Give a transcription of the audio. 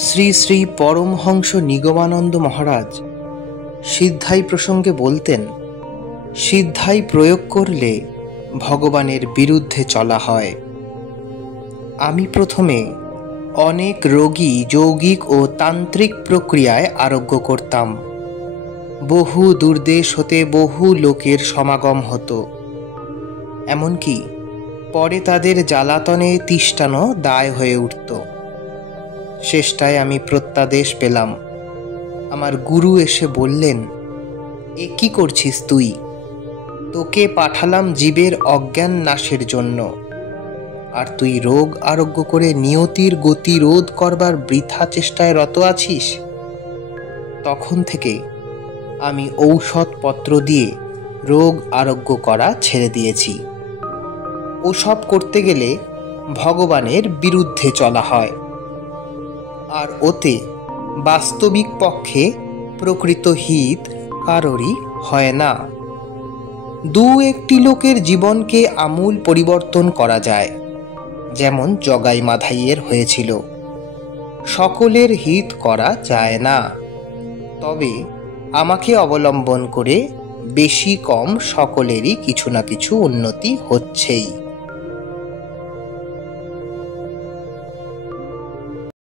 শ্রী শ্রী পরমহংস নিগমানন্দ মহারাজ সিদ্ধাই প্রসঙ্গে বলতেন, সিদ্ধাই প্রয়োগ করলে ভগবানের বিরুদ্ধে চলা হয়। আমি প্রথমে অনেক রোগী যৌগিক ও তান্ত্রিক প্রক্রিয়ায় আরোগ্য করতাম। বহু দূরদেশ হতে বহু লোকের সমাগম হতো। এমনকি পরে তাদের জ্বালাতনে তিষ্ঠানো দায় হয়ে উঠত। শেষটায় আমি প্রত্যাদেশ পেলাম। আমার গুরু এসে বললেন, এ কি করছিস তুই? তোকে পাঠালাম জীবের অজ্ঞান নাশের জন্য, আর তুই রোগ আরোগ্য করে নিয়তির গতি রোধ করবার বৃথা চেষ্টায় রত আছিস। তখন থেকে আমি ঔষধপত্র দিয়ে রোগ আরোগ্য করা ছেড়ে দিয়েছি। ওসব করতে গেলে ভগবানের বিরুদ্ধে চলা হয়, আর ওতে বাস্তবিক পক্ষে প্রকৃত হিত কারোরই হয় না। দু একটি লোকের জীবনকে আমূল পরিবর্তন করা যায়, যেমন জগাই মাধাইয়ের হয়েছিল। সকলের হিত করা যায় না, তবে আমাকে অবলম্বন করে বেশি কম সকলেরই কিছু না কিছু উন্নতি হচ্ছেই।